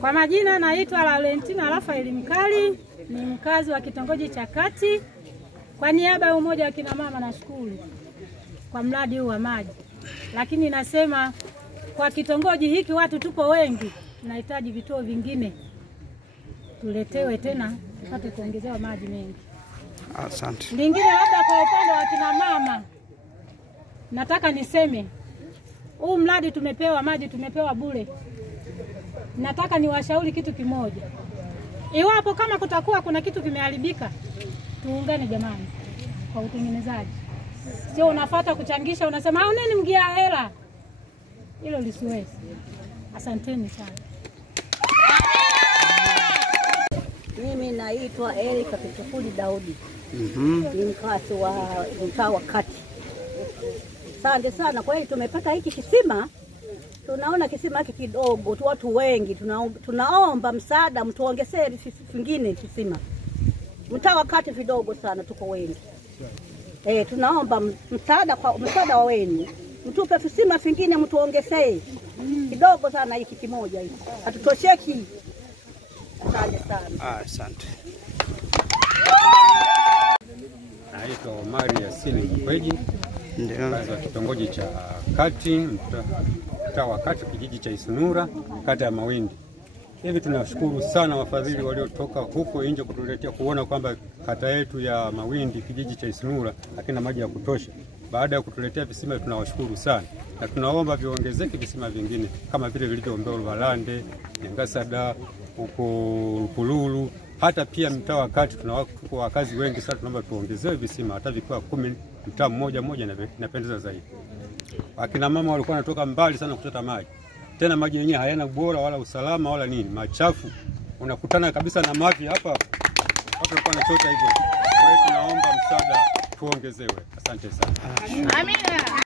Kwa majina naitwa Laurentina Rafael Mkali, ni mkazi wa kitongoji cha Kati. Kwa niaba ya umoja wa kina mama nashukuru kwa mradi huu wa maji. Lakini nasema kwa kitongoji hiki watu tupo wengi, tunahitaji vituo vingine. Tuletewe tena tupate kuongezewa maji mengi. Asante. Lingine labda kwa upande wa kina mama, nataka niseme huu mradi tumepewa maji, tumepewa bure. Nataka niwashauri kitu kimoja. Iwapo kama kutakuwa kuna kitu kimeharibika, tuungane jamani kwa utengenezaji. Sio unafuata kuchangisha unasema au nini mgia hela. Hilo lisiwezi. Asanteni sana. Mimi naitwa Erika Kichukuli Daudi. Ni mkazi wa mtaa wa Kati. Asante sana, kwa hiyo tumepata hiki kisima. Tunaona kisima hiki kidogo, watu wengi, tunaomba msaada mtuongezee vingine kisima. Mtaa wa Kati vidogo sana, tuko wengi. Tunaomba msaada wa wenu. Mtupe visima vingine mtuongezee. Kidogo sana hiki kimoja hiki. Hatutosheki. Asante sana. Asante. Naitwa Omari Yasini Mkweji, mkazi wa kitongoji cha Kati, mtaa wa Kati, kijiji cha Isunura, kata ya Mawindi. Hivi tunashukuru sana wafadhili waliotoka huko nje kutuletea kuona kwamba kata yetu ya Mawindi, kijiji cha Isunura, hakina maji ya kutosha. Baada ya kutuletea visima tunawashukuru sana. Na tunaomba viongezeke visima vingine kama vile vilivyoombewa Balande, Ngasada, huko Kululu. Hata pia mtaa wa Kati tuko wakazi wengi sana, tunaomba tuongezewe visima hata vikiwa 10 mtaa mmoja inapendeza zaidi. Akina mama walikuwa wanatoka mbali sana kuchota maji. Tena maji yenyewe hayana ubora wala usalama wala nini, machafu. Unakutana kabisa na maji hapa. Watu walikuwa wanachota hivyo. Kwa hiyo tunaomba msaada tuongezewe. Asante sana. Amina.